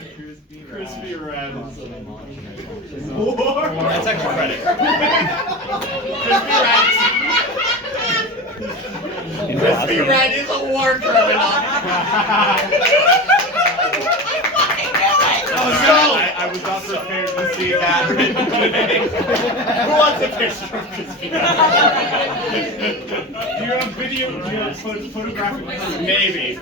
Crispy rat is a war. That's extra credit. Crispy rat is a war criminal. I was not prepared to see that written today. Who wants a picture of Crispy rat? Do you have video? Do you have photographic? Maybe.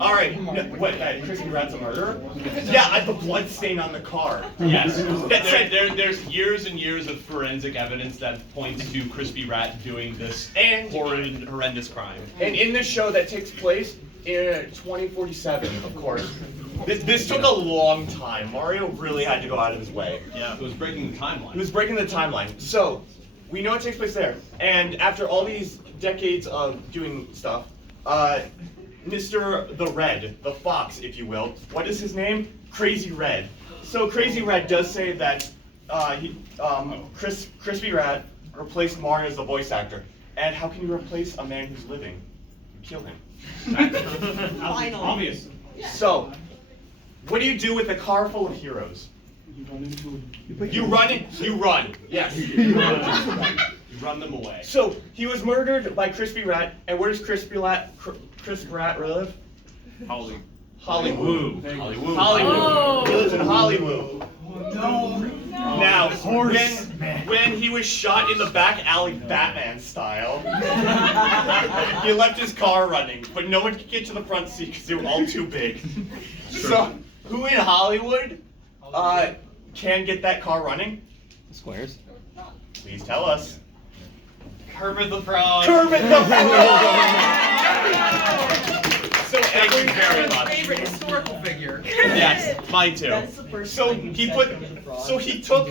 All right. No, what? Crispy rat's a murderer? Yeah, the blood stain on the car. Yes. There's years and years of forensic evidence that points to Crispy Rat doing this horrendous crime. And in this show that takes place in 2047, of course. This took a long time. Mario really had to go out of his way. Yeah, it was breaking the timeline. He was breaking the timeline. So, we know it takes place there. And after all these decades of doing stuff, Mr. the Red, the Fox, if you will, what is his name? Crazy Red. So Crazy Red does say that Crispy Rat replaced Mario as the voice actor. And how can you replace a man who's living? You kill him. Obvious. So, what do you do with a car full of heroes? You run it. You run. Yes. You run them away. So he was murdered by Crispy Rat, and where does Crispy Rat live? Hollywood. Hollywood. Hollywood. Hollywood. He lives in Hollywood. No. Now, when he was shot in the back alley, Batman style, he left his car running, but no one could get to the front seat because they were all too big. So, who in Hollywood can get that car running? Squares. Please tell us. Kermit the Frog. Kermit the Frog! So Thank you very much. Favorite historical figure. Yes, mine too. So he took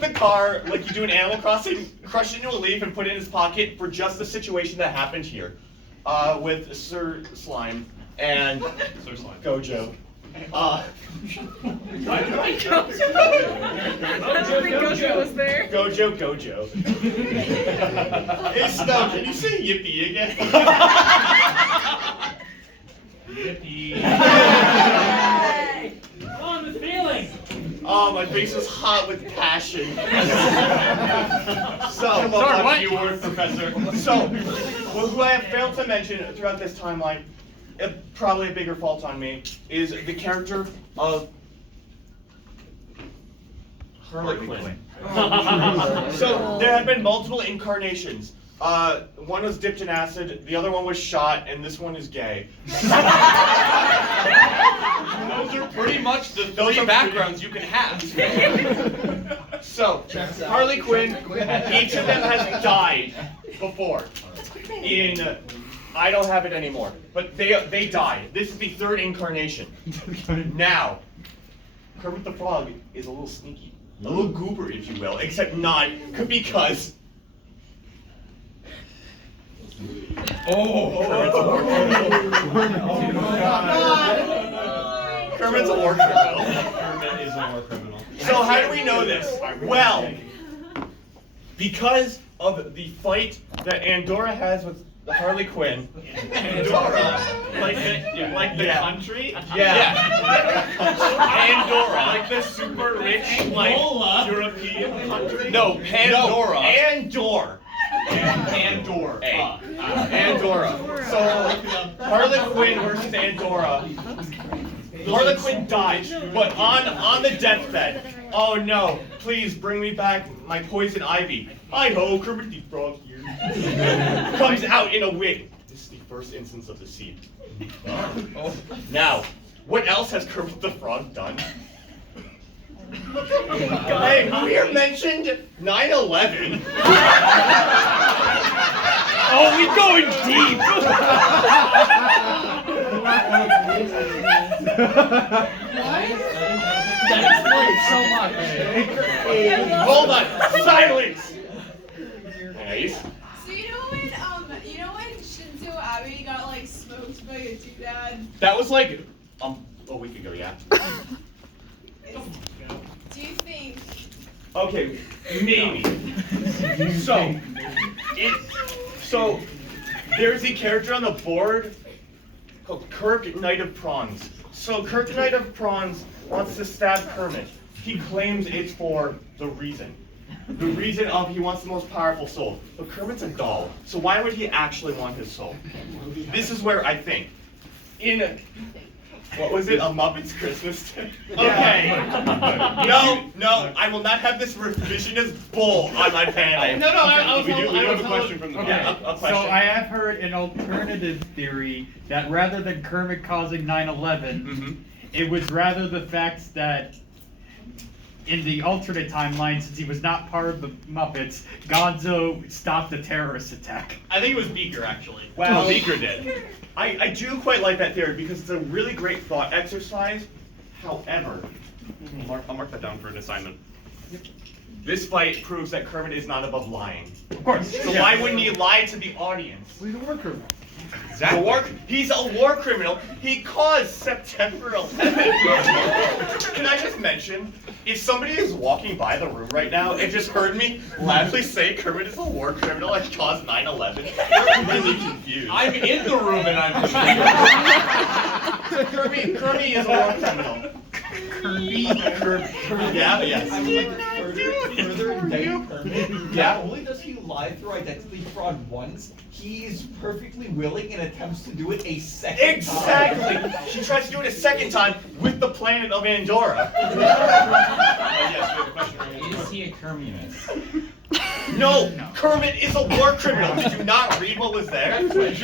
the car like you do in Animal Crossing, crushed it into a leaf, and put it in his pocket for just the situation that happened here, with Sir Slime and Sir Slime. Gojo. I don't think Gojo was there. Gojo. Hey Snow, can you say yippee again? Yippee. On the feeling. Oh, my face is hot with passion. Sorry, what? You word, Professor. So, who I have failed to mention throughout this timeline, probably a bigger fault on me, is the character of Harley Quinn. So, there have been multiple incarnations. One was dipped in acid, the other one was shot, and this one is gay. Those are pretty much the three backgrounds you can have. So, Harley Quinn, each of them has died before. I don't have it anymore, but they died. This is the third incarnation. Now, Kermit the Frog is a little sneaky, a little goober, if you will, except not because. Kermit's a war criminal. Kermit is a war criminal. So how do we know this? Well, because of the fight that Andorra has with Harley Quinn. Andorra? Like the Yeah. country? Yeah. Andorra. Like the super rich, like European country. No, Pandora. No, Andorra. Andorra. Andorra. So Harley Quinn versus Andorra. Harley Quinn died, but on the deathbed. Oh no! Please bring me back my poison ivy. Hi-ho, Kermit the Frog here. Comes out in a wig. This is the first instance of the seed. Now, what else has Kermit the Frog done? Hey, who here mentioned 9/11? Oh, we're going deep! That explains so much. Hold on, silence. Nice. So you know when Shinzo Abe got like smoked by a doodad? That was like a week ago, yeah. Do you think? Okay, maybe. So there's a character on the board called Kirk, Knight of Prawns. So Kryptonite of Prawns wants to stab Kermit. He claims it's for the reason. The reason of he wants the most powerful soul. But Kermit's a doll, so why would he actually want his soul? This is where I think. What was it? A Muppets Christmas Day? Okay. No, I will not have this revisionist bull on my panel. No, I We do have a question from the Okay, crowd. a So question. I have heard an alternative theory that rather than Kermit causing 9/11, Mhm. it was rather the fact that in the alternate timeline, since he was not part of the Muppets, Gonzo stopped a terrorist attack. I think it was Beaker, actually. Well, Beaker did. I do quite like that theory because it's a really great thought exercise. However, I'll mark that down for an assignment. this fight proves that Kermit is not above lying. Of course. So why wouldn't he lie to the audience? Exactly. He's a war criminal. He caused September 11th. Can I just mention, if somebody is walking by the room right now and just heard me loudly say Kermit is a war criminal and caused 9/11, they're really confused. I'm in the room and I'm Kermit is a war criminal. Kirby. Yeah, yes. I would like to further indict Kermit. Yeah. Not only does he lie through identity fraud once, he's perfectly willing and attempts to do it a second time. Exactly. She tries to do it a second time with the planet of Andorra. yes, we have a question right here. Is he a communist? No, Kermit is a war criminal. Did you not read what was there? Kermit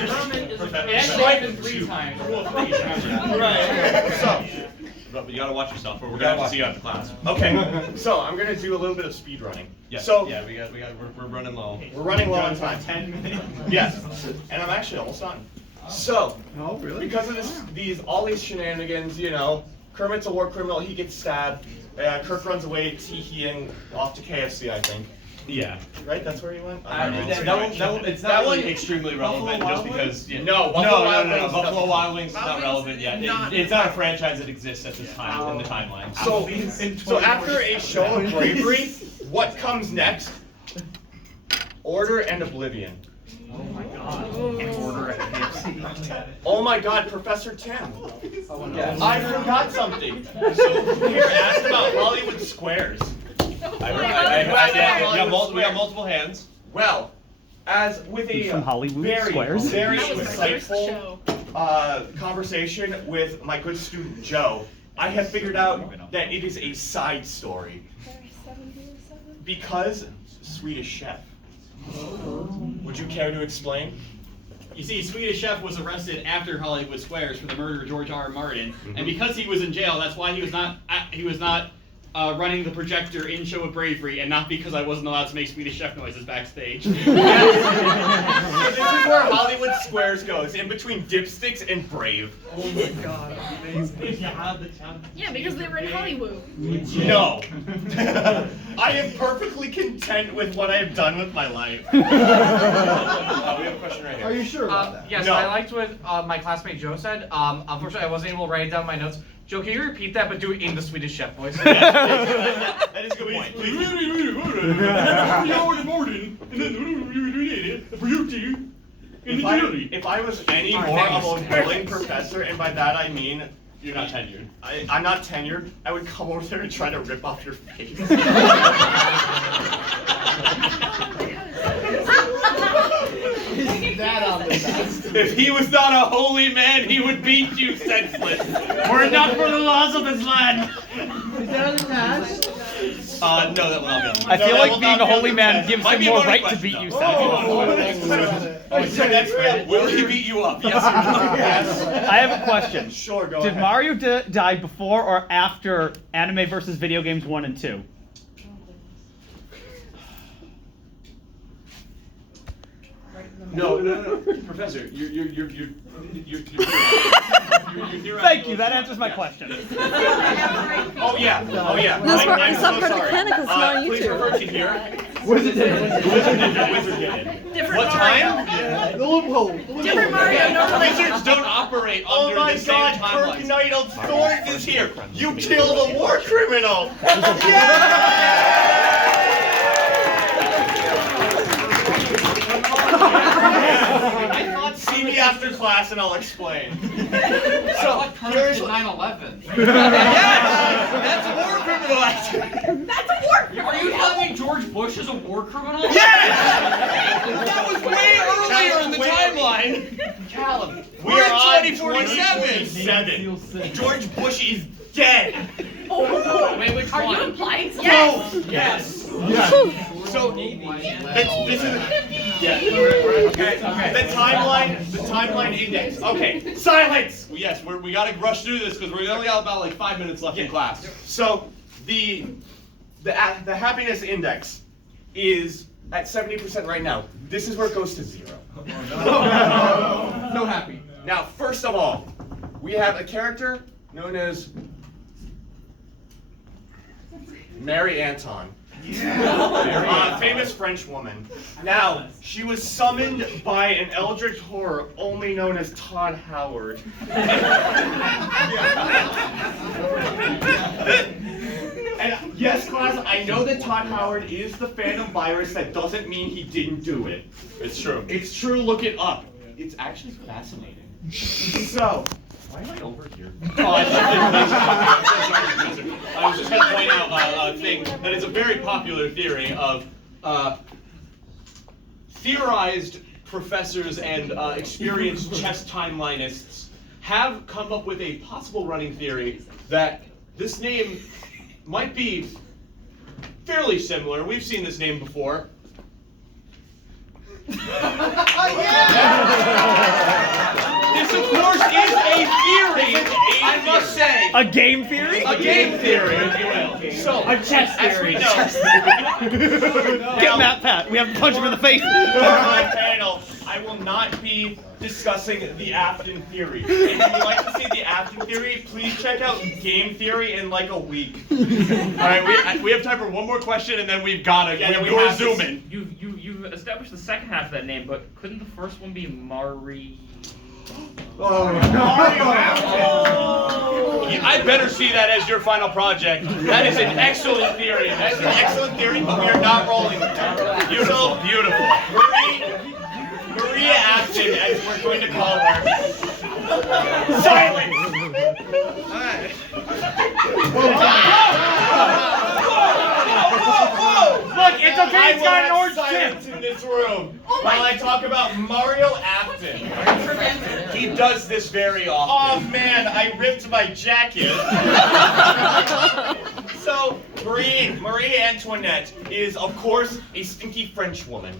is And 3 times. Right. So, But you gotta watch yourself, or we're gonna have to see you after class. okay. So I'm gonna do a little bit of speed running. Yeah. So yeah, we're running low. we're running low on time. 10 minutes. Yes. And I'm actually almost done. So, because of all these shenanigans, you know, Kermit's a war criminal. He gets stabbed. Kirk runs away, teeheeing off to KFC, I think. Yeah. Right? That's where he went. It's not really extremely relevant just because. Yeah, No, Buffalo Wild Wings Buffalo doesn't- Wild Wings is not relevant yet. It's not a franchise that exists at this time in the timeline. So after a show of bravery, what comes next? Order and Oblivion. Oh my god. Order at KFC. Oh my God, Professor Tim. I forgot something. So here asked about Hollywood Squares. We have multiple hands. Well, as with a From Hollywood very, Squares? very That was the first insightful show. conversation with my good student Joe, I have figured out that it is a side story. Because Swedish Chef. Would you care to explain? You see, Swedish Chef was arrested after Hollywood Squares for the murder of George R. R. Martin, and because he was in jail, that's why he was not running the projector in Show of Bravery, and not because I wasn't allowed to make Swedish Chef noises backstage. So this is where Hollywood Squares goes, in between Dipsticks and Brave. Oh my god. Yeah, because they were in Hollywood. No. I am perfectly content with what I have done with my life. We have a question right here. Are you sure about that? Yes, No. I liked what my classmate Joe said. Unfortunately, I wasn't able to write it down in my notes. Joe, can you repeat that, but do it in the Swedish Chef voice? That is a good point. If I was any more of a willing professor, and by that I mean You're not tenured. I'm not tenured, I would come over there and try to rip off your face. That on the best. If he was not a holy man, he would beat you senseless. Were it not for the laws of this land. Is that attached? No, that will not be on. I feel that like will being not a be on holy the man test. gives Might him be a more bonus right to question, beat though. you, So next we have Will he beat you up? Yes or no? Yes. I have a question. Sure, go Did ahead. Mario die before or after Anime versus Video Games 1 and 2? No, Professor, you're Thank you, that answers my question. Oh yeah. Those were I'm on so some part of sorry. Clinicals, not on Please YouTube. refer to here. Wizard Wizard did it. Different What Mario. time? The loophole. Different Mario, no relation. Wizards don't operate Oh under my the same God, timelines. Kirk Knight of Thorns is here. You killed a war criminal. I thought meet me after class and I'll explain. So here's did 9/11. That's a war criminal act. That's a war. Are you telling me George Bush is a war criminal? That was way earlier in the timeline. Callum, we're on 2047. George Bush is dead. Wait, which Are one? you implying? Yes. So this is the timeline index. Okay, silence. Yes, we gotta rush through this because we only got about like 5 minutes left in class. So the happiness index is at 70% right now. This is where it goes to 0. No happy. Now, first of all, we have a character known as Mary Anton. Famous French woman. Now, she was summoned by an eldritch horror only known as Todd Howard. And yes, class, I know that Todd Howard is the phantom virus. That doesn't mean he didn't do it. It's true. It's true, look it up. It's actually fascinating. So, Why am I over here? I was just going to point out a thing that is a very popular theory of theorized professors and experienced chess timelinists have come up with a possible running theory that this name might be fairly similar. We've seen this name before. This, of course, is a theory, I must say. A game theory? A game theory, if you will. So, A chess as theory. we know, Get Matt Pat. We have to punch him in the face. for my panel, I will not be discussing the Afton theory. If you would like to see the Afton theory, please check out game theory in like a week. Alright, we have time for one more question and then we've got to we're zooming. You've established the second half of that name, but couldn't the first one be Mari? I better see that as your final project. That is an excellent theory. That's an excellent theory, but we are not rolling with that. Beautiful, beautiful. Maria Afton, as we're going to call her. Silence! Look, it's okay. It's got an orange silence tip. in this room while I talk about Mario Afton. He does this very often. Oh man, I ripped my jacket. So, Marie Antoinette is, of course, a stinky French woman.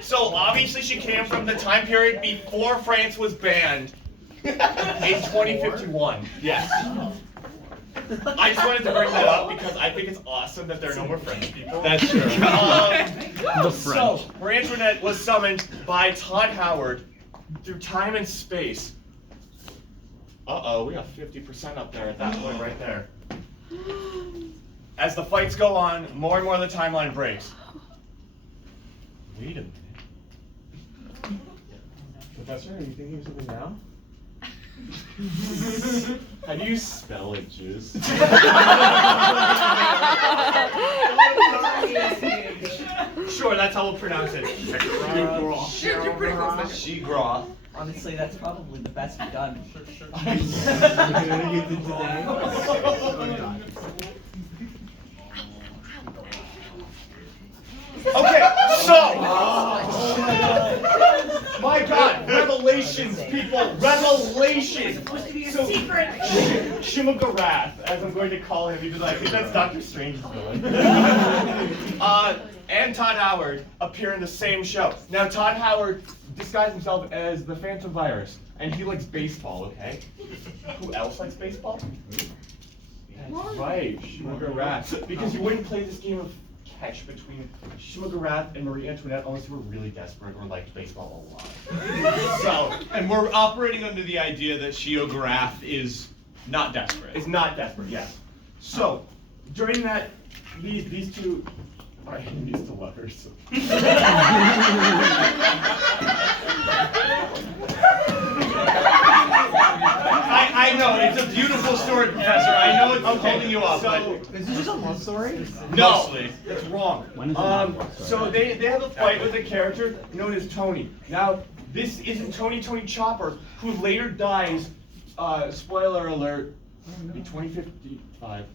So, obviously, she came from the time period before France was banned in 2051. Yes. I just wanted to bring that up because I think it's awesome that there are no more French people. That's true. So, Marie Antoinette was summoned by Todd Howard through time and space. Uh-oh, we got 50% up there at that point right there. As the fights go on, more and more of the timeline breaks. Wait a minute. Professor, are you thinking of something now? How do you spell it, Juice? Sure, that's how we'll pronounce it. Shigra. Honestly, that's probably the best we've done. Okay, so my God, revelations, people, revelations. So Shimagarath, as I'm going to call him, because I think that's Dr. Strange's villain. And Todd Howard appear in the same show. Now, Todd Howard disguised himself as the Phantom Virus, and he likes baseball. Okay, who else likes baseball? That's right, Shimagarath. Because you wouldn't play this game of catch between Shimagarath and Marie Antoinette unless you were really desperate or liked baseball a lot. So, And we're operating under the idea that Shiogarath is not desperate. it's not desperate, yes. So, during that, these two are enemies to lovers. I know, it's a beautiful story, Professor. I know it's holding you up, but Is this just a love story? no, Mostly. that's wrong. So they have a fight with a character known as Tony. Now, This isn't Tony Chopper, who later dies, spoiler alert, in 2055.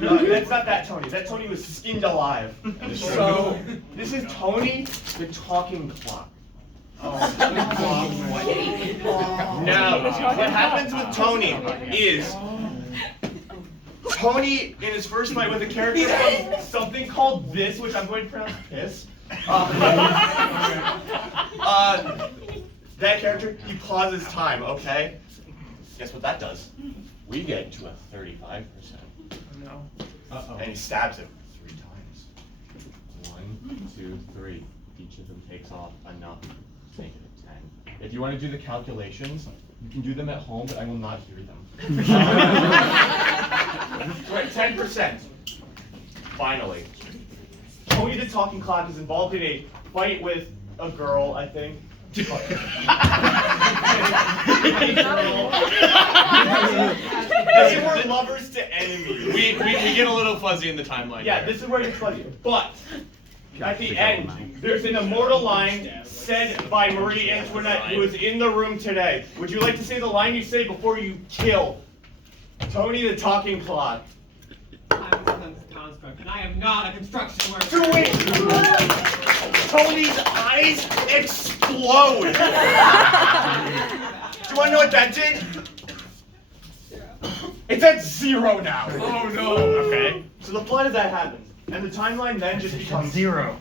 No, that's not that Tony. That Tony was skinned alive. So, this is Tony the Talking Clock. Now, what happens with Tony is Tony, in his first fight with a character, has something called this, which I'm going to pronounce piss. That character, he pauses time, okay? Guess what that does? We get to a 35%. No. And he stabs him 3 times. 1, 2, 3. Each of them takes off enough to make it a 10. If you want to do the calculations, you can do them at home, but I will not hear them. We're at 10%. Finally. Tony the Talking Clock is involved in a fight with a girl, I think. This is where lovers to enemies. We get a little fuzzy in the timeline. Yeah, here. this is where it's fuzzy. But at the end, there's an immortal line said by Marie Antoinette, who is in the room today. Would you like to say the line you say before you kill Tony the Talking Clock? I'm a construct, and I am not a construction worker. Do it! Tony's eyes explode! Do you want to know what that did? It's at 0 now. Oh no. Okay. So the plot is that happens, and the timeline then just becomes 0.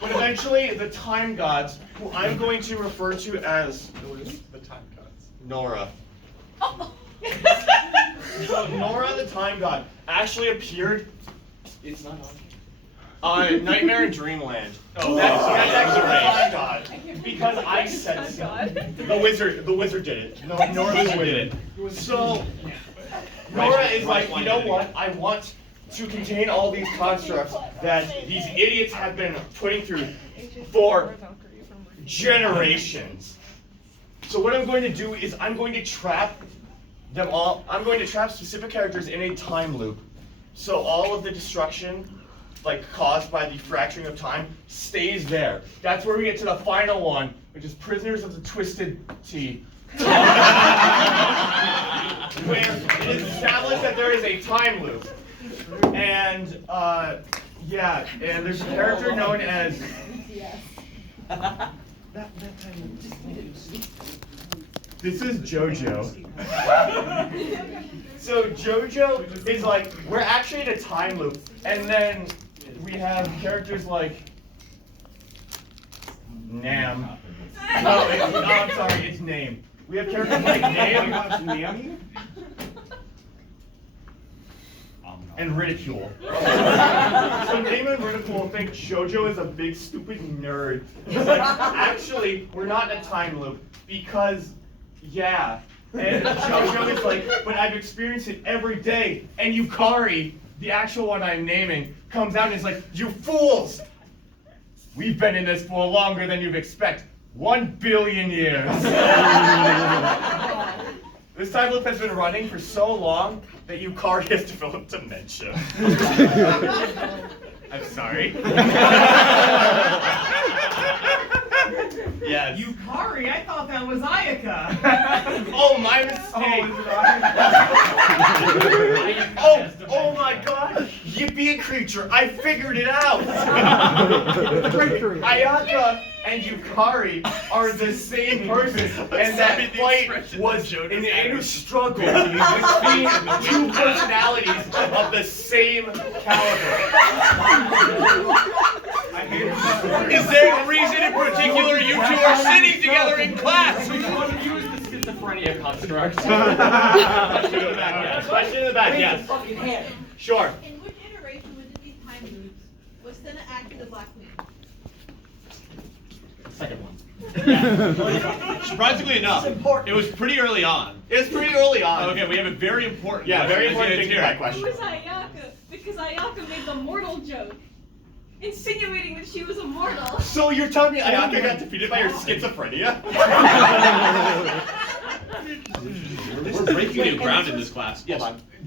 But eventually, the time gods, who I'm going to refer to as The time gods. Nora. So Nora, the time god, actually appeared. It's not on. Nightmare in Dreamland. Oh, that's sorry. actually the time god because I said so. The wizard did it. No, Nora the wizard. So Nora is like, you know what? I want to contain all these constructs that these idiots have been putting through for generations. So what I'm going to do is I'm going to trap them all. I'm going to trap specific characters in a time loop. So all of the destruction, like caused by the fracturing of time, stays there. That's where we get to the final one, which is Prisoners of the Twisted Tea. Where it is established that there is a time loop. And yeah, and there's a character known as this is JoJo. So JoJo is like, we're actually in a time loop, and then we have characters like Nam. No, I'm sorry, it's Name. We have characters like Name and Ridicule. So Name and Ridicule think JoJo is a big stupid nerd. It's like, actually, we're not in a time loop because, yeah. And JoJo is like, but I've experienced it every day. And Yukari, the actual one I'm naming, comes out and is like, you fools! We've been in this for longer than you'd expect. 1 billion years. This time loop has been running for so long that Yukari has developed dementia. I'm sorry. Yes. Yukari, I thought that was Ayaka. Oh, my mistake. Oh my God. Yippee creature, I figured it out. Ayaka and Yukari are the same person, and that fight was an inner struggle between 2 personalities of the same caliber. Is there a reason in particular you two are sitting together in class? Which one of you is the schizophrenia construct? Question in the back, yes. Sure. In which iteration within these time loops was Senna acted the Black Queen? Second one. Surprisingly enough, it was pretty early on. It was pretty early on. Okay, we have a very important Yeah, very question. important thing to that question. Who was Ayaka? Because Ayaka made the mortal joke, insinuating that she was immortal. So you're telling me Ayaka got defeated by her schizophrenia? We're breaking new ground in this class. Yes.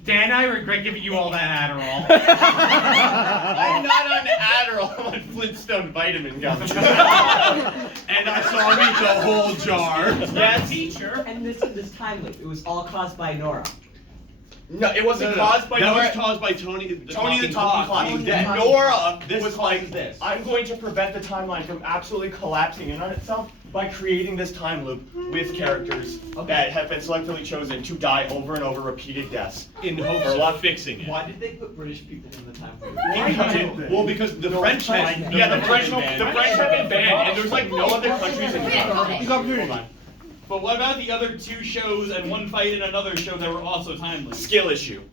Dan, I regret giving you all that Adderall. I'm not on Adderall, I'm on Flintstone vitamin gummies. And I saw me the whole jar. Yes. Teacher. And this time loop, it was all caused by Nora. No, it wasn't caused by That Nora. was caused by Tony the Talking clock being dead. Nora was like this. I'm going to prevent the timeline from absolutely collapsing in on itself by creating this time loop with characters that have been selectively chosen to die over and over repeated deaths. in hopes of fixing it. Why did they put British people in the time loop? Well, because the French had The French have been banned, and there's like no other countries in Europe. Hold on. But what about the other 2 shows and one fight in another show that were also timely? Skill issue.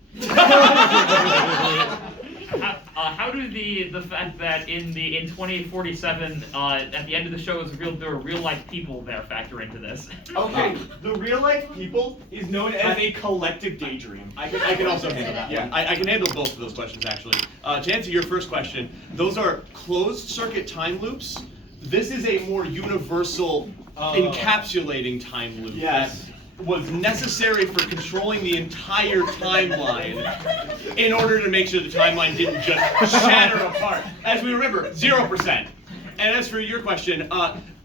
How do the fact that in 2047 at the end of the show there were real life people there factor into this? Okay, the real life people is known as a collective daydream. I can also handle that. Yeah, I can handle both of those questions actually. To answer your first question, those are closed circuit time loops. This is a more universal encapsulating time loop. Yes. That was necessary for controlling the entire timeline in order to make sure the timeline didn't just shatter apart. As we remember, 0%. And as for your question,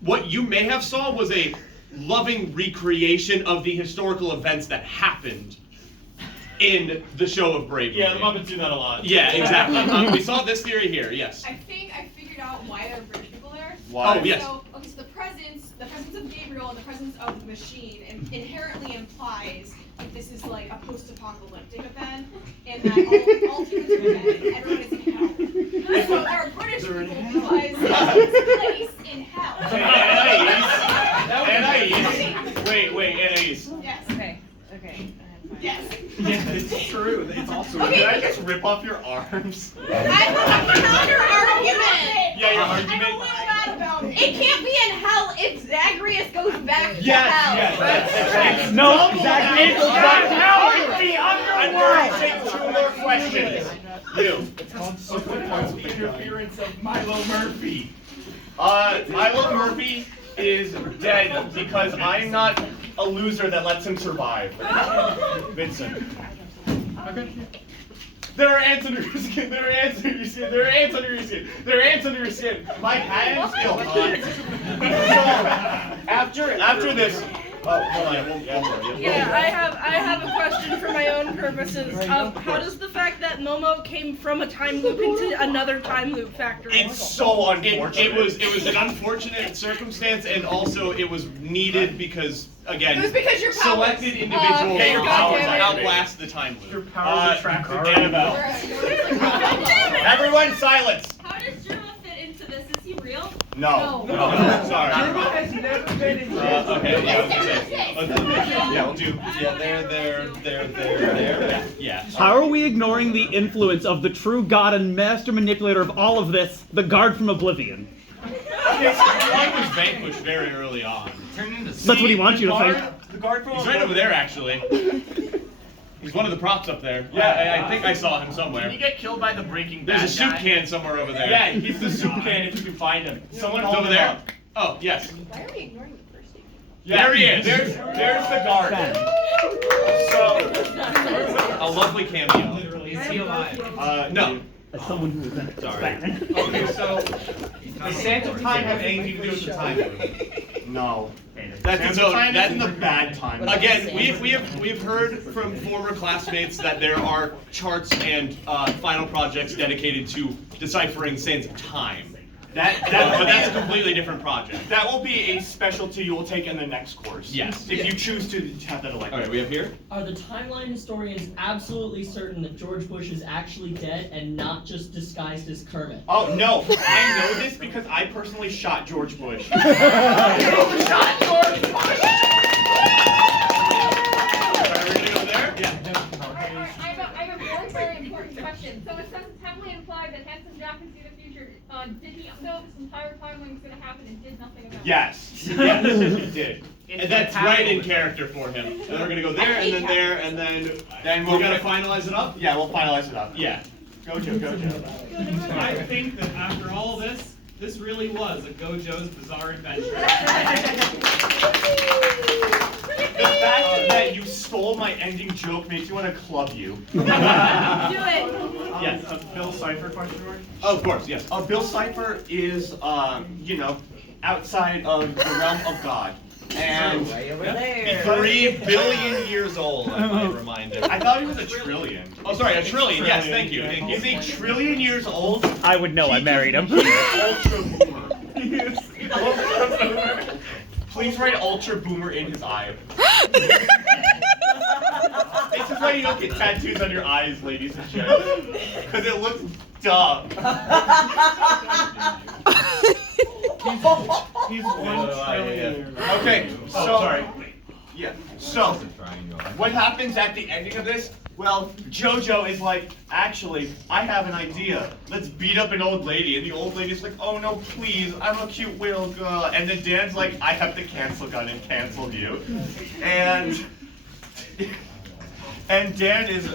what you may have saw was a loving recreation of the historical events that happened in the show of Bravery. Yeah, the Muppets do that a lot. Yeah, exactly. We saw this theory here, yes. I think I figured out why there are British people there. Why? Oh, yes. So the presence of Gabriel and the presence of the machine inherently implies that this is like a post-apocalyptic event, and that all humans are dead and everyone is in hell. So there are British people because it takes place in hell. Anais. Wait, Anais. Yes. Okay. Yes. Yeah, it's true. It's also. Okay. Did I just rip off your arms? I have a counter argument. Yeah, your I'm a argument. little mad about it. It can't be in hell if Zagreus goes back to Yes, hell. yes, that's right. No, Zachary goes back to hell. It's the I'm underworld! going to take 2 more questions. You. What's the interference of Milo Murphy? Milo Murphy is dead because I'm not a loser that lets him survive. Vincent. There are ants under your skin. There are ants under your skin. There are ants under your skin. There are ants under your skin. My hands feel hot. So after this. Oh, hold on. Yeah, I have a question for my own purposes. How does the fact that Momo came from a time loop into another time loop factor in? It's so unfortunate. It was an unfortunate circumstance, and also it was needed because, again, It was because your powers. selected individuals Okay, your goddamn powers it. outlast the time Your loop. powers attract Annabelle. Everyone silence. How does Jirma fit into this? Is he real? No. Sorry. has never been in Okay, yeah, we'll do. Yeah, there. Yeah. How are we ignoring the influence of the true god and master manipulator of all of this, the guard from Oblivion? He was vanquished very early on. That's what he wants you to think. The guard from He's right over there, actually. He's one of the props up there. Yeah, I think I saw him somewhere. Did he get killed by the Breaking Bad There's a soup guy? can somewhere over there. Yeah, he's the soup can if you can find him. Someone He's hold over him there. up. Oh, yes. Why are we ignoring the first name? Yeah, There he is. There's the guard. So, A lovely cameo. Is he alive? No. As someone who was in Batman. okay, so does Sands of Time have anything to do with the time loop? No. That's its Sands of own. Time That's is in the bad time. Again, we've heard from former classmates that there are charts and final projects dedicated to deciphering Sands of Time. But that's a completely different project. That will be a specialty you will take in the next course. Yes. If you choose to have that elected. Okay, we have here. Are the timeline historians absolutely certain that George Bush is actually dead and not just disguised as Kermit? Oh no, I know this because I personally shot George Bush. Shot George Bush! I have a very important question. So it says it's heavily implied that Handsome Jack can see the future. Did he know this entire timeline was going to happen and did nothing about it? Yes, he did. And that's right in character for him. And then we're gonna go there, and then there, and then we're gonna finalize it up. Yeah, we'll finalize it up. Yeah. Gojo. I think that after all this, this really was a Gojo's Bizarre Adventure. The fact my ending joke makes you want to club you. Do it. Yes. A Bill Cipher question mark? Oh, of course, yes. Bill Cipher is, you know, outside of the realm of God. And Way over there. 3 billion years old, I might remind him. I thought he was a trillion. Oh, sorry, a trillion. Yes, thank you. Thank you. He's a trillion years old. I would know. I married him. He's ultra boomer. Ultra boomer. Please write ultra boomer in his eye. This is why you don't get tattoos on your eyes, ladies and gentlemen. Because it looks dumb. He's 1 trillion. Okay, so sorry. Yeah. So what happens at the ending of this? Well, JoJo is like, actually, I have an idea. Let's beat up an old lady. And the old lady's like, oh no, please, I'm a cute little girl. And then Dan's like, I have the cancel gun and canceled you. And Dan is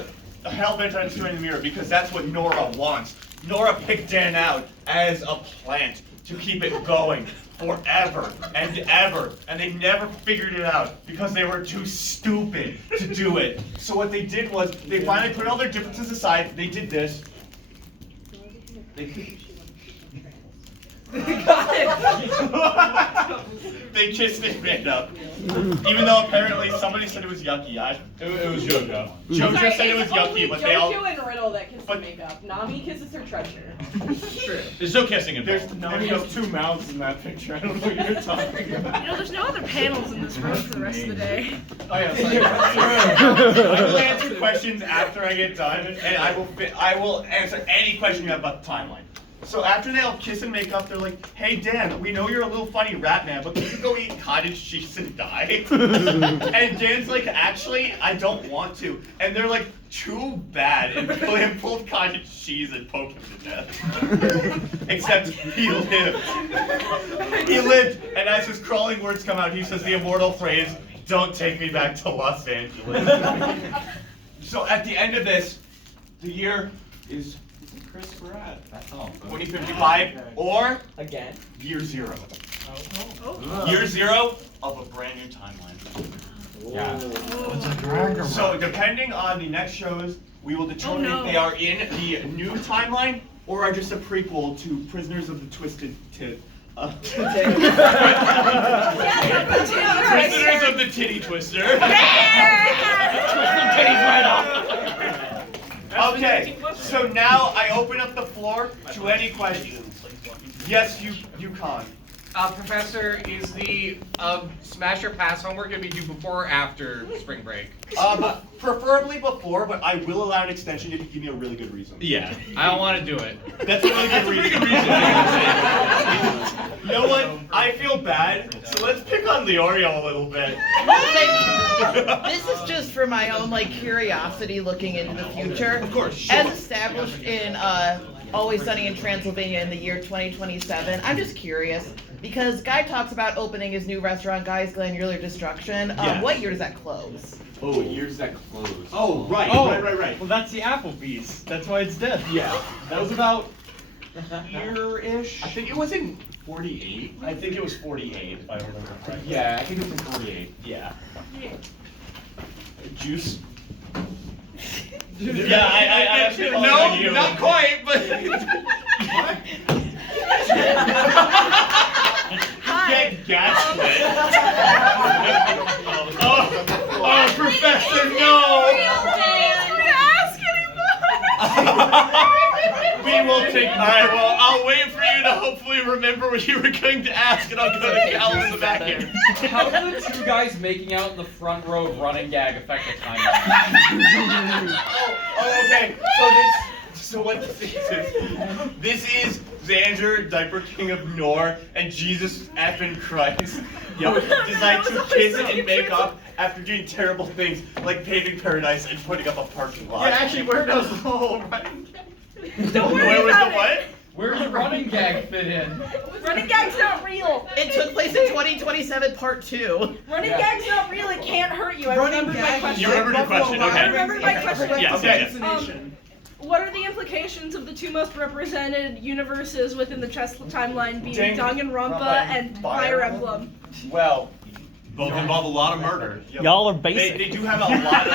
hell-bent on destroying the mirror because that's what Nora wants. Nora picked Dan out as a plant to keep it going forever and ever, and they never figured it out because they were too stupid to do it. So what they did was, they finally put all their differences aside, they did this. They kissed and made up. Even though apparently somebody said it was yucky. It was JoJo. JoJo said it was yucky, but they all... JoJo and Riddle that kiss and make up. Nami kisses her treasure. True. There's no kissing There's involved. Nami has 2 mouths in that picture. I don't know what you're talking about. You know, there's no other panels in this room for the rest of the day. Oh yeah, I will answer questions after I get done, and I will answer any question you have about the timeline. So after they all kiss and make up, they're like, hey Dan, we know you're a little funny rat man, but can you go eat cottage cheese and die? And Dan's like, actually, I don't want to. And they're like, too bad, and kill him full of cottage cheese and poke him to death. Except he lived. He lived, and as his crawling words come out, he says the immortal phrase, don't take me back to Los Angeles. So at the end of this, the year is Chris Pratt. 2055 or Again. year 0. Oh. Year 0 of a brand new timeline. Yeah. So depending on the next shows, we will determine if they are in the new timeline or are just a prequel to Prisoners of the Twisted Tit. Prisoners of the Titty Twister. Twist them titties right off. Okay, so now I open up the floor to any questions. Yes, you can. Professor, is the Smash or Pass homework going to be due before or after spring break? Preferably before, but I will allow an extension if you give me a really good reason. Yeah, I don't want to do it. That's a really good reason. You know what? I feel bad, so let's pick on Leorio a little bit. This is just for my own curiosity looking into the future. Of course, sure. As established in Always Sunny in Transylvania in the year 2027, I'm just curious because Guy talks about opening his new restaurant, Guy's Glen Yearly Destruction. Yes. What year does that close? Oh, years that close. Oh, right. Well, that's the Applebee's. That's why it's dead. Yeah, that was about year-ish. I think it was in 48. I think it was 48, if I remember correctly. Yeah, I think it was in 48. Yeah. Juice. Yeah, I actually No, you. not quite, but... Get gaslit. Oh, Professor, no! We will take. Alright, well, I'll wait for you to hopefully remember what you were going to ask, and I'll go to Cal in the back here. How do the 2 guys making out in the front row of Running Gag affect the timeline? Okay. So what this is Xander, Diaper King of Nor, and Jesus effing Christ. Designed to kiss and make up after doing terrible things like paving paradise and putting up a parking lot. Yeah, actually, where does the whole running gag? Don't worry Where was about the what? Where does the Running Gag fit in? Running Gag's not real. It took place in 2027 Part 2. Running Gag's not real. It can't hurt you. I remembered my question. You remembered your question, okay. I remembered my question. Yes, yes. What are the implications of the 2 most represented universes within the chess timeline being Danganronpa and Fire Emblem? Well, Both involve a lot of murder. Y'all are basic. They do have a lot of.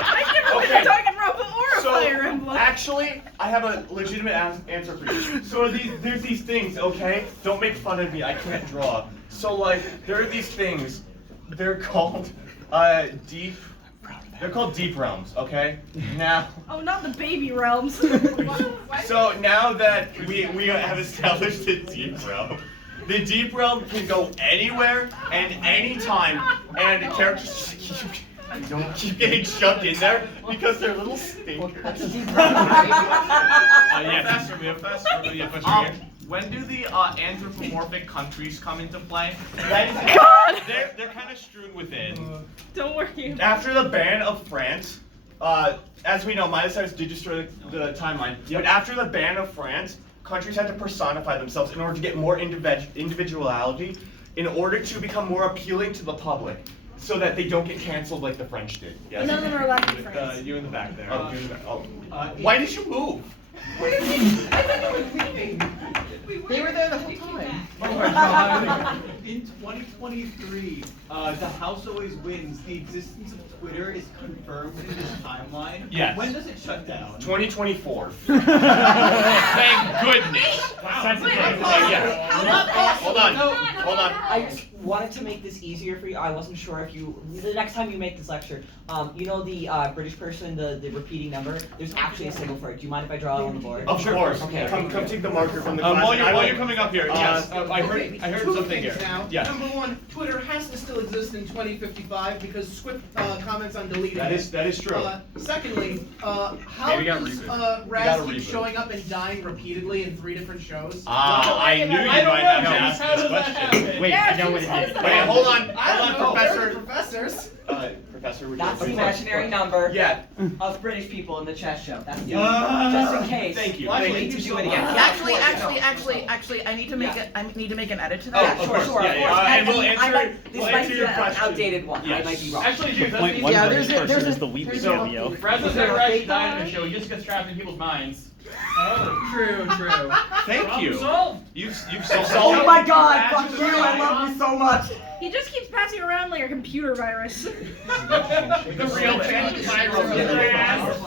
I never been a Danganronpa or a Fire Emblem. Actually, I have a legitimate answer for you. So there's these things, okay? Don't make fun of me. I can't draw. So like, there are these things. They're called deep. They're called deep realms, okay? Now. Oh, not the baby realms. So now that we have established the deep realm, the deep realm can go anywhere and anytime, and characters just keep getting shoved in there because they're little stinkers. That's a deep Yeah, faster, we have faster. Yeah, faster here. When do the anthropomorphic countries come into play? They're kind of strewn within. Don't worry. After the ban of France, as we know, Midas Cyrus did destroy the timeline. But after the ban of France, countries had to personify themselves in order to get more individuality, in order to become more appealing to the public, so that they don't get canceled like the French did. Yes. None of them are allowed to be friends. You in the back there. You in the back. Why did you move? They were there the whole time. In 2023, the House always wins. The existence of Twitter is confirmed in this timeline. Yes. When does it shut down? 2024. Thank goodness. Hold on. I just wanted to make this easier for you. I wasn't sure if the next time you make this lecture, you know the British person, the repeating number, there's actually a symbol for it. Do you mind if I draw it on the board? Of course. Okay. Come take the marker from the class. While you're coming up here, yes, I heard Two something things here. now. Yes. Number one, Twitter has to still exist in 2055 because Swift comments on deleting That it. is true. Secondly, how Maybe got does reboot. Raz Got a keep reboot. showing up and dying repeatedly in 3 different shows? I knew you might have to ask this question. Wait, I know what it is. Wait, hold on, I don't know. Professor. They're professors. Professor, would you That's the please- imaginary number Yeah. of British people in the chess show. That's the Ah. just in case. Thank you. I Thank need you to so do it much. again. Actually, I need to make Yeah. it. I need to make an edit to Oh, that. of sure, course. sure, Yeah, of yeah. course. And we'll I answer- might, this we'll might answer be your an question. outdated one. I Yes. might be wrong. Actually, dude, that's Point easy. one Yeah, British there's a- person there's is the Weebly so- video. Rather than actually dying in the show, he just gets trapped in people's minds. Oh, true. Thank Problem you. solved. You've Oh solved. my god, fuck you, I love you so much. He just keeps passing around like a computer virus. The real family virus of his ass.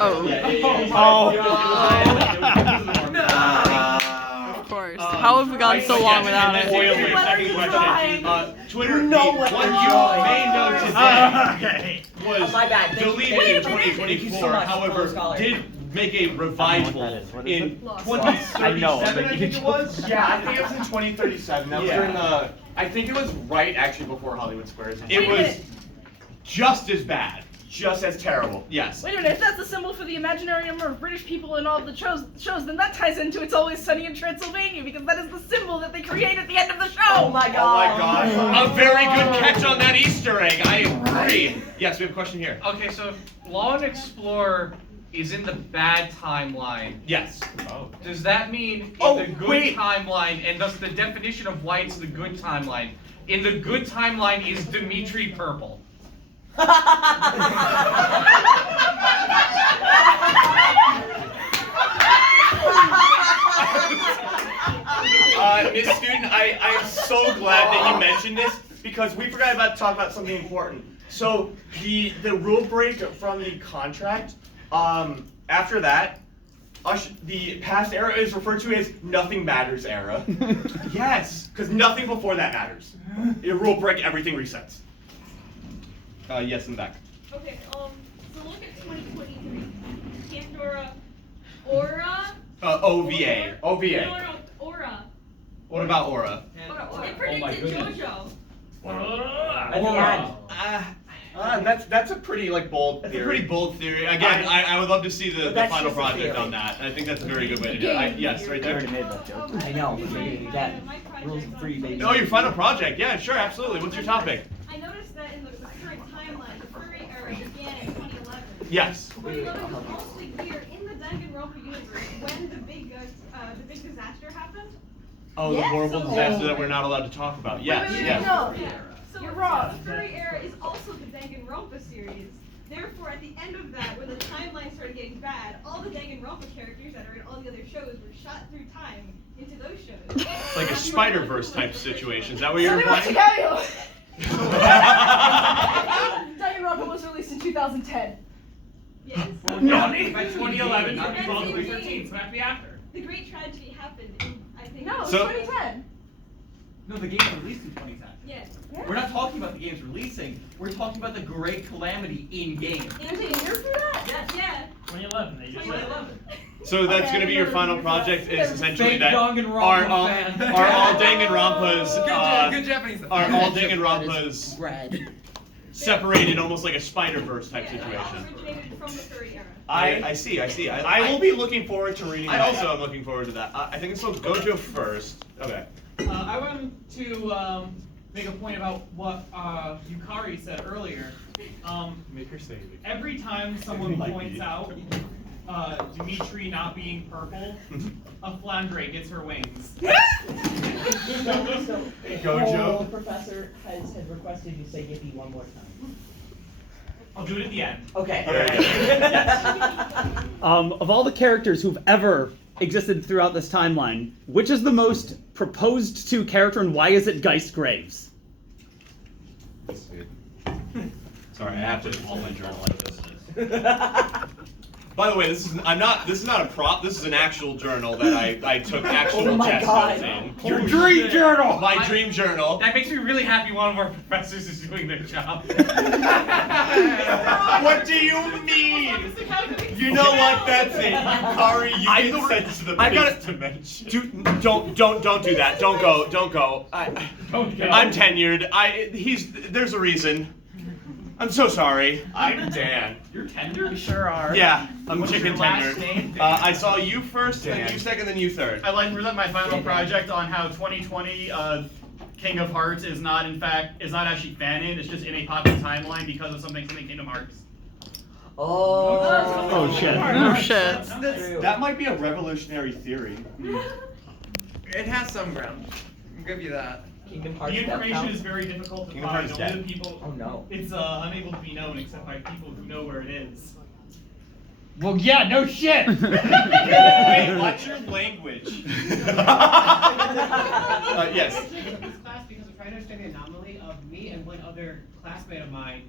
Of course. How have we gone so long without it? Second question. Twitter, what what they're you doing. may know today was My bad. Thank you. deleted Thank in you. Thank you so 2024. much, However, fellow scholar. did make a revival What is in it? 2037. I know, I but think you it was. Yeah, I think it was in 2037. That was Yeah. during the. I think it was right actually before Hollywood Squares. It Wait a was minute. just as bad, just as terrible. Yes. Wait a minute, if that's the symbol for the imaginary number of British people in all the shows, then that ties into It's Always Sunny in Transylvania, because that is the symbol that they create at the end of the show! Oh my god. A very good catch on that Easter egg. I agree. Yes, we have a question here. Okay, so Law and Explorer is in the bad timeline. Yes. Does that mean in Oh, the good wait. timeline, and thus the definition of why it's the good timeline, in the good timeline is Dimitri purple? Miss Student, I am so glad that you mentioned this because we forgot about to talk about something important. So the rule break from the contract, after that, the past era is referred to as nothing matters era. Yes, because nothing before that matters. A rule break, everything resets. Yes, in the back. Okay, so look at 2023. Pandora, Aura. OVA. OVA. No, Aura. What about Aura? It predicted JoJo. At the end. That's a pretty bold theory. That's a pretty bold theory. Again, I would love to see the That's final just a project theory. on that. I think that's a very good way to do it. Yes, right there. I know, but you're gonna do that. Rules of 3, baby. Oh, your final project. Yeah, sure, absolutely. What's your topic? I noticed that in the current timeline, the furry era began in 2011. Yes. But you notice it's mostly here in the Danganronpa universe when the big disaster happened. Oh, the horrible disaster that we're not allowed to talk about. Yes, yes. No. So you're wrong. The furry era is also the Danganronpa series. Therefore, at the end of that, when the timeline started getting bad, all the Danganronpa characters that are in all the other shows were shot through time into those shows. Like a Spider-Verse type situation. Is that what you're Tell me what implying? you got. Danganronpa was released in 2010. Yes. Well, no, by 2011, that would be 2013, so it have to be after. The great tragedy happened in, I think. No, So- 2010. No, the game was released in 2010. Yeah. We're not talking about the games releasing. We're talking about the great calamity in game. There's a year for that? Yes. Yeah. 2011, they just 2011. So that's going to be your final project is essentially Fake that Danganronpa are all fan. Danganronpas Good Japanese. are all Danganronpas Red. separated almost like a Spider-Verse type Yeah, it all situation. originated from the third era. I see. I will be looking forward to reading. I also am looking forward to that. I think this one's Gojo first. Okay. I wanted to make a point about what Yukari said earlier. Make her say it. Every time someone Might points be. out Dimitri not being purple, a flandre gets her wings. Gojo. The professor had requested you say Yippee one more time. I'll do it at the end. Okay. Of all the characters who've ever existed throughout this timeline, which is the most proposed to character and why is it Geist Graves? Sorry, I have to hold my journal like this. By the way, this is not a prop. This is an actual journal that I took actual chess notes in. Your dream journal. My dream journal. That makes me really happy one of our professors is doing their job. What do you mean? You know what? That's it. Yukari, you get sent to the base dimension. Don't do that. Don't go. Don't go. I'm tenured. There's a reason. I'm so sorry. I'm Dan. You're tender? You sure are. Yeah, I'm What's chicken your last tender. name? I saw you first, then you second, then you third. I'd like to present my final project on how 2020 King of Hearts is not actually fanon. It's just in a popular timeline because of something Kingdom Hearts. Oh shit. Oh shit. That might be a revolutionary theory. It has some ground. I'll give you that. Kingdom Hearts. The information is very difficult to Kingdom find. Hearts Only dead. the people. Oh no. It's unable to be known except by people who know where it is. Well, yeah, no shit. Wait, watch your language. Yes. This class because we're trying to understand the anomaly of me and one other classmate of mine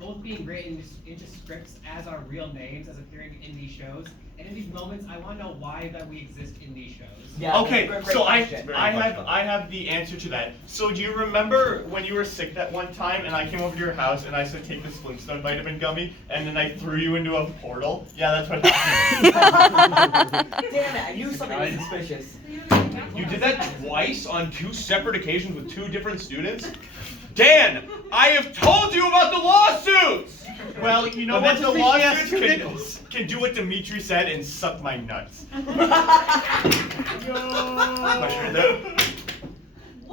both being written into scripts as our real names as appearing in these shows. And in these moments, I want to know why that we exist in these shows. Yeah, Okay, great so I question. have the answer to that. So do you remember when you were sick that one time and I came over to your house and I said take this Flintstone vitamin gummy and then I threw you into a portal? Yeah, that's what happened. Damn it, I knew something was suspicious. You did that twice on 2 separate occasions with 2 different students? Dan, I have told you about the lawsuits! Well, you know what? The lawsuits can do what Dimitri said and suck my nuts. What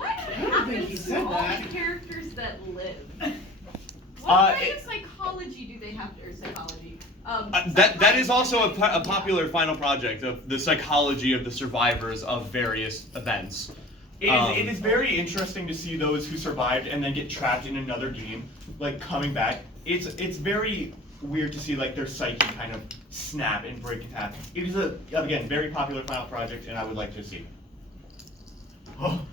happens to all the characters that live? What kind of psychology do they have to, or psychology? That is also a popular final project of the psychology of the survivors of various events. It is very interesting to see those who survived and then get trapped in another game, like coming back. It's very weird to see like their psyche kind of snap and break in half. It is again very popular final project, and I would like to see.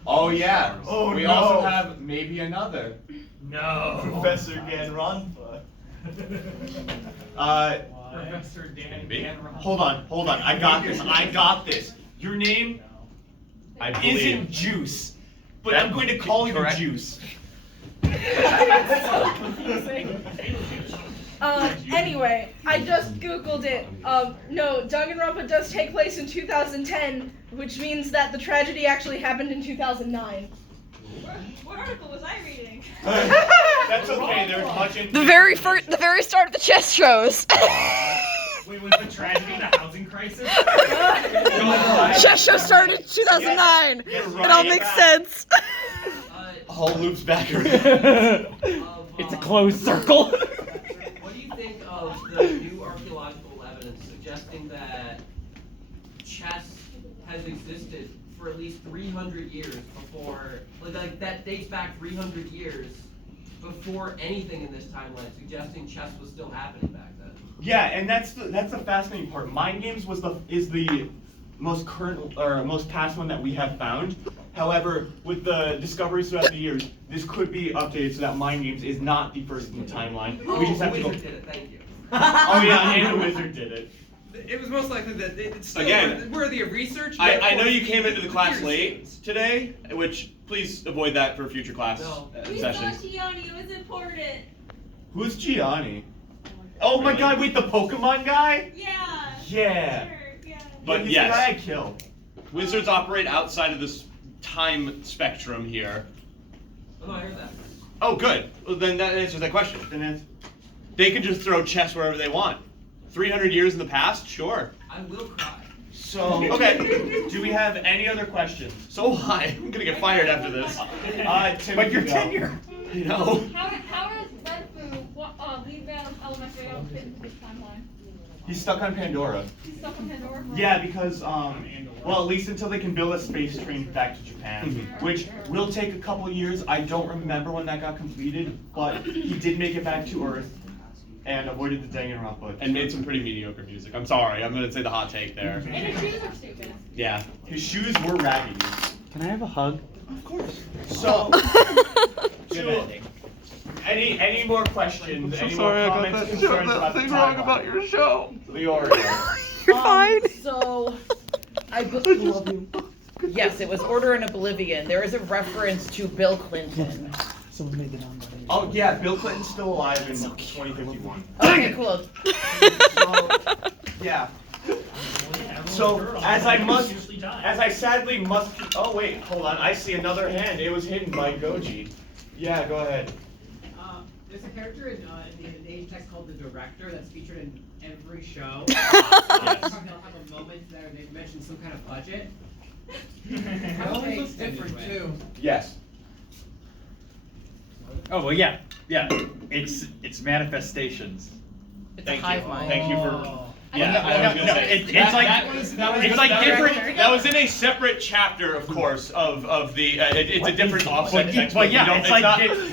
Oh yeah. Oh, we no. also have maybe another. No. Professor Ganronpa. Professor Dan. Hold on. I got this. Your name isn't Juice, but I'm going to call you Juice. Anyway, I just googled it. No, Danganronpa does take place in 2010, which means that the tragedy actually happened in 2009. What article was I reading? That's okay. There's much in The very start of the chess shows. Wait, was the tragedy the housing crisis? Chess show started in 2009. It all makes sense. All loops backward. It's a closed circle. What do you think of the new archaeological evidence suggesting that chess has existed for at least 300 years before, like that dates back 300 years before anything in this timeline, suggesting chess was still happening back then? Yeah, and that's the fascinating part. Mind Games is the most current or most past one that we have found, However, with the discoveries throughout the years, this could be updated so that Mind Games is not the first in the timeline. We just have to go. Wizard did it, thank you. Oh yeah, and the Wizard did it. It was most likely that it's still Again, worthy of research. I know you came into the class late today, which please avoid that for future class sessions. Gianni, it was important. Who's Gianni? Oh my God! Wait, the Pokemon guy? Yeah. Yeah. Sure, yeah. But He's yes, the guy I killed. wizards operate outside of this time spectrum here. Oh, I heard that. Oh, good. Well, then that answers that question. They can just throw chess wherever they want. 300 years in the past, sure. I will cry. So, okay. Do we have any other questions? So high. I'm gonna get fired after this. Tim, But you're go. tenure. I know. How does Red Foo leave Venom Elementary don't fit into this timeline? He's stuck on Pandora. He's stuck on Pandora? Yeah, because well, at least until they can build a space train back to Japan, which will take a couple years. I don't remember when that got completed, but he did make it back to Earth and avoided the Danganronpa. And made some pretty mediocre music. I'm sorry. I'm gonna say the hot take there. And his shoes are stupid. Yeah. His shoes were raggedy. Can I have a hug? Of course. So, any more questions? Any more comments, concerns about the timeline? your show. Leorio. You're fine. So, I love you. Yes, it was Order in Oblivion. There is a reference to Bill Clinton. Someone made the non-binary. Oh yeah, Bill Clinton's still alive in 2051. Okay, cool. Yeah. So as I sadly must. Oh wait, hold on. I see another hand. It was hidden by Goji. Yeah, go ahead. There's a character in the age text called the Director that's featured in every show. Yes. They'll have a moment there they mention some kind of budget. It always looks different too. Yes. Oh well, yeah. It's manifestations. It's a hive mind. Thank you for. Yeah, No, I was gonna no, say it's like it's like different. That was in a separate chapter, of course, of the. It's a different offset text. But yeah, we don't- it's it's like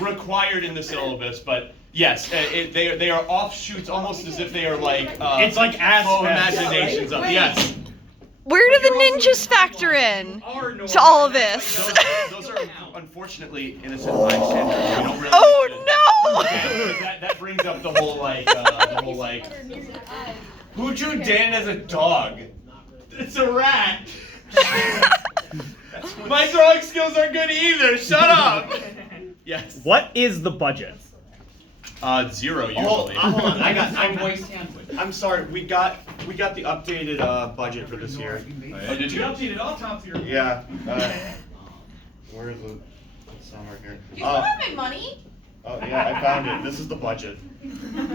not required in the syllabus, but yes, they are offshoots, almost as if they are like. It's like full aspects. imaginations of yes. Where do the ninjas factor in to all of this? Those are unfortunately innocent bystanders. We don't really. Oh no! That brings up the whole like. Who drew Dan as a dog? It's a rat. My drawing skills aren't good either. Shut up. Yes. What is the budget? 0 usually. Hold on. I'm sorry. We got the updated budget for this year. Oh, did you? updated all top tier. Yeah. Where is it? It's somewhere here. You still have my money? Oh yeah, I found it. This is the budget.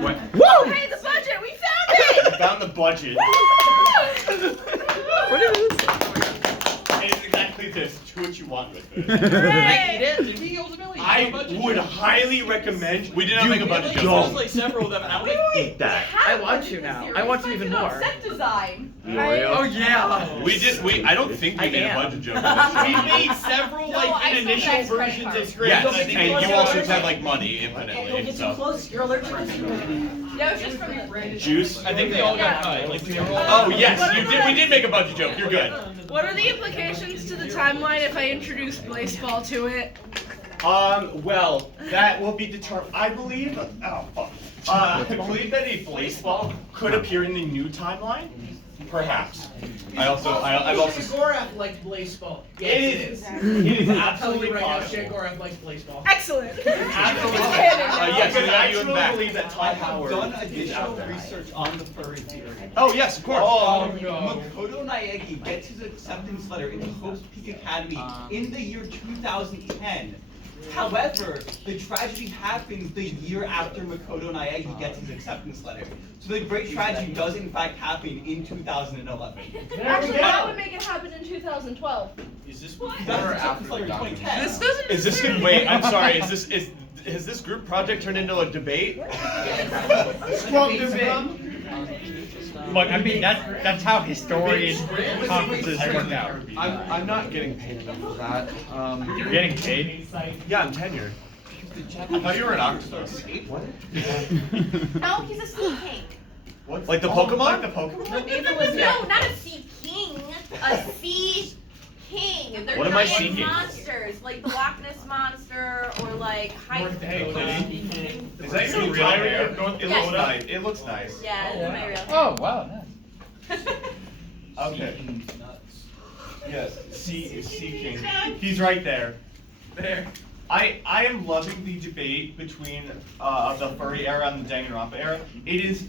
What? Woo! Hey, the budget! We found it! I found the budget. What is this? It's exactly this. Do what you want with it. I I would highly recommend. We did not make a budget joke. Don't like several of them, and I would eat that. I want to now. I want to even more. Set design. Oh yeah. We did. I don't think we I made a am. budget joke. For this We year. made several No, like I still initial guys credit versions cards. of scripts. Yes, I think and we you also also had, had like money Don't infinitely. get too So. close. You're allergic to humidity. That was just from the Juice. I think they all got cut. Like they were all. Oh yes, you did. We did make a budget joke. You're good. What are the implications to the timeline if I introduce baseball to it? Well, that will be determined. I believe. Oh, fuck. I believe that a baseball could appear in the new timeline. Perhaps. I've also. Shagorath liked baseball. It is. It is absolutely right now, possible. Shagorath likes baseball. Excellent. Absolutely. Yes, Because we I got you in truly back. believe that Ty Howard Done is additional out there. research on the furry theory. Oh yes, of course. Oh, Makoto Naegi gets his acceptance letter in Hope's Peak Academy in the year 2010. However, the tragedy happens the year after Makoto Naegi gets his acceptance letter. So the great tragedy does in fact happen in 2011. Actually, that would make it happen in 2012. Is this what? He got his acceptance letter in 2010. This doesn't. Is this gonna wait? I'm sorry. Has this group project turned into a debate? Strong debate. Look, I mean that's how historian conferences work out. I'm not getting paid enough for that. You're getting paid. Yeah, I'm tenured. I thought you were an octopus. What? No, he's a sea king. What's Like the Like Pokemon? the Pokemon? No, Ava was No, not a sea king. A sea seeking. They're What am I giant seeking? monsters, like the Loch Ness monster or like Hey, Hyde. is that your real hair? It looks Yes. nice. It looks nice. Yeah, it's my real hair. Oh wow, nice. Okay. Yes, seeking. He's right there. There. I am loving the debate between the furry era and the Danganronpa era. It is.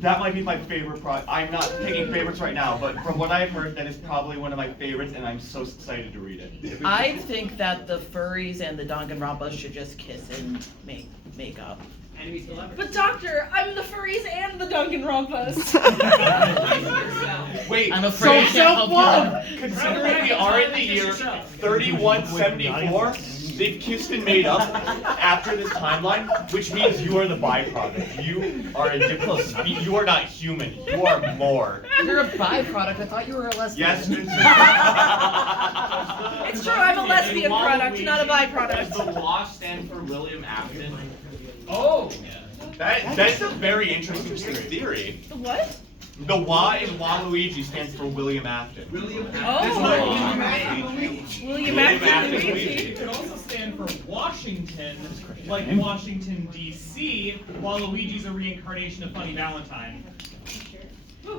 That might be my favorite product. I'm not picking favorites right now, but from what I've heard, that is probably one of my favorites, and I'm so excited to read it. I think that the furries and the Danganronpa should just kiss and make up. Enemies to lovers. But doctor, I'm the furries and the Danganronpas. Wait, I'm afraid I can't help you. considering we are in the year 3174, they've kissed and made up after this timeline, which means you are the byproduct. You are a different. You are not human. You are more. You're a byproduct. I thought you were a lesbian. Yes, It's true, I'm a lesbian product, not a Does byproduct. the WA stand for William Afton? Oh, that's a very interesting theory. The what? The Y in Waluigi stands for William Afton. William Oh. William Afton It Luigi. could also stand for Washington, like Washington, D.C., while Luigi's a reincarnation of Funny Valentine.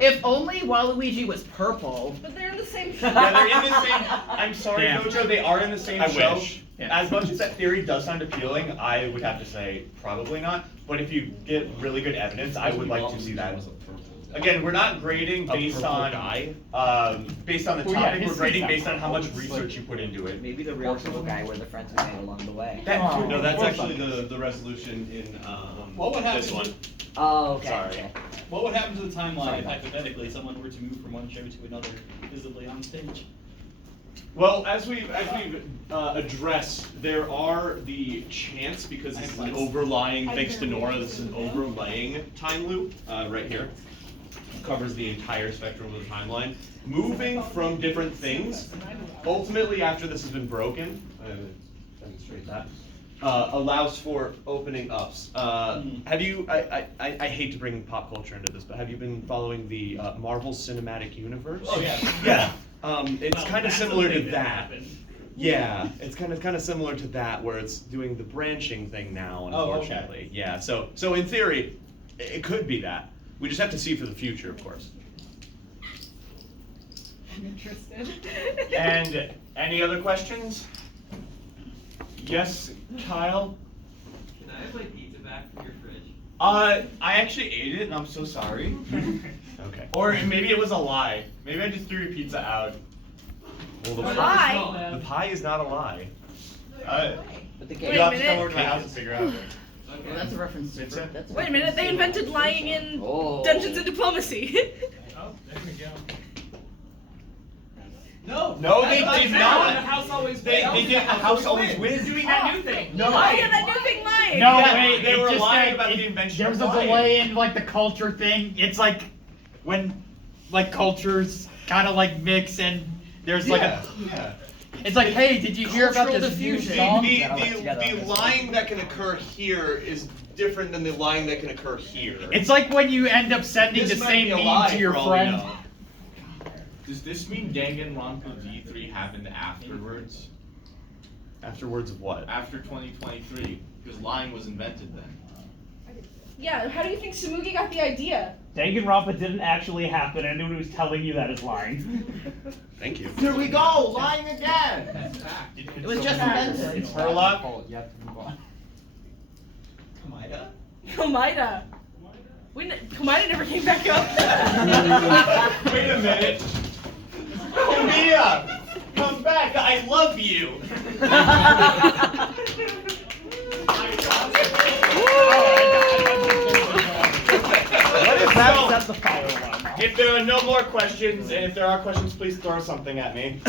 If only Waluigi was purple. But they're in the same Yeah, they're in the same. I'm sorry, Damn. Gojo, they are in the same I show. wish. Yeah. As much as that theory does sound appealing, I would have to say probably not. But if you get really good evidence, I would like to see that. Again, we're not grading based on based on the Well, yeah, topic. his We're grading face based on how much sounds research you put into it. Maybe the real purple guy were the friends we made along the way. No, that's actually the resolution in What would happen? this one. Oh, okay. Sorry. Okay. What would happen to the timeline if hypothetically someone were to move from one show to another visibly on stage? Well, as we've addressed, there are the chance, because this is an overlying, thanks to Nora, this is an overlaying time loop right here. Covers the entire spectrum of the timeline. Moving from different things, ultimately after this has been broken, demonstrate that, allows for opening ups. Have you, I hate to bring pop culture into this, but have you been following the Marvel Cinematic Universe? Oh yeah. Yeah. It's Well, kind of that's similar to something that. happened. Yeah, it's kind of similar to that, where it's doing the branching thing now, Oh, okay. unfortunately. Yeah, so in theory, it could be that. We just have to see for the future, of course. I'm interested. And any other questions? Yes, Kyle? Can I have my pizza back from your fridge? I actually ate it, and I'm so sorry. Okay. Or maybe it was a lie. Maybe I just threw your pizza out. Well, the Lie? The pie is not a lie. But the You'll game. have to come over to my house and figure out. Well, that's a reference to Pizza? that's Wait a minute, they invented lying in Oh. Dungeons and Diplomacy. Oh, there we go. No, they did not. The house always They wins. did a house always wins. Doing that new thing. No. Oh yeah, that new thing lying. No, Yeah, wait, they it were just lying said about the invention There was of a lying. delay in like the culture thing. It's like when like cultures kind of like mix and there's like a. Yeah. It's like, hey, did you hear about Cultural this new diffusion. song? The lying that can occur here is different than the lying that can occur here. It's like when you end up sending This the might same be a meme lie to your for all we friend. know. Does this mean Danganronpa V3 happened afterwards? Afterwards of what? After 2023, because lying was invented then. Yeah, how do you think Samugi got the idea? Danganronpa didn't actually happen, and anyone who's telling you that is lying. Thank you. Here we go, lying again. It was just invented. It's her luck. You have to move on. Kamida? Komida. Komida never came back up. Wait a minute. Kamida, come back. I love you. That's the fire alarm. If there are no more questions, and if there are questions, please throw something at me.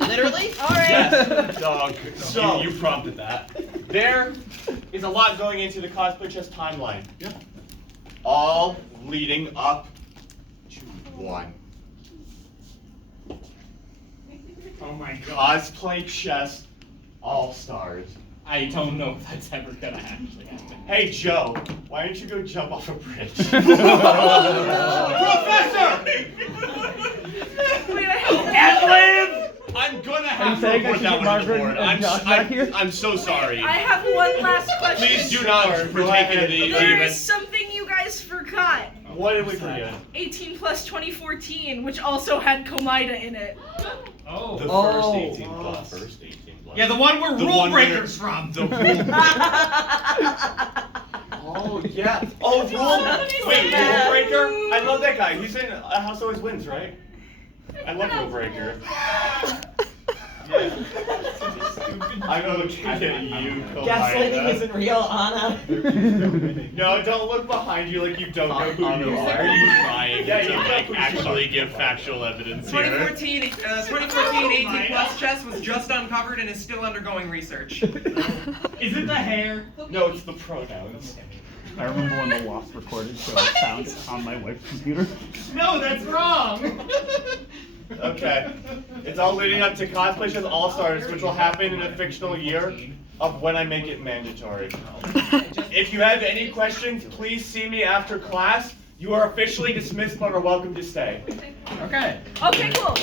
Literally? Yes, dog. So you prompted that. There is a lot going into the Cosplay Chess timeline. Yeah. All leading up to one. Oh my god. Cosplay Chess All-Stars. I don't know if that's ever gonna actually happen. Hey Joe, why don't you go jump off a bridge? Professor! Wait, I have I'm gonna Are you have to saying I report should that get one to the Margaret board. and Josh back here? I'm so sorry. I have one last question. Please do not partake in the There event. is something you guys forgot. What did we forget? 18 plus 2014, which also had Komida in it. Oh. The first 18 plus. First 18 plus. Yeah, the one where The Rule one where- Breaker's from. The rule. Oh yeah. Oh, Wait, Rule Breaker? I love that guy. He's in House Always Wins, right? I love Rule Breaker. I'm looking at you, Gaslighting isn't real, Anna. No, don't look behind you like you don't know who you are. Are you trying to actually give factual evidence here? 2014 18 plus chess was just uncovered and is still undergoing research. Is it the hair? No, it's the pronouns. I remember when the Wasp recorded showing sound on my wife's computer. No, that's wrong. Okay. It's all leading up to Cosplay Shows All-Stars, which will happen in a fictional year of when I make it mandatory. If you have any questions, please see me after class. You are officially dismissed, but are welcome to stay. Okay. Okay, cool.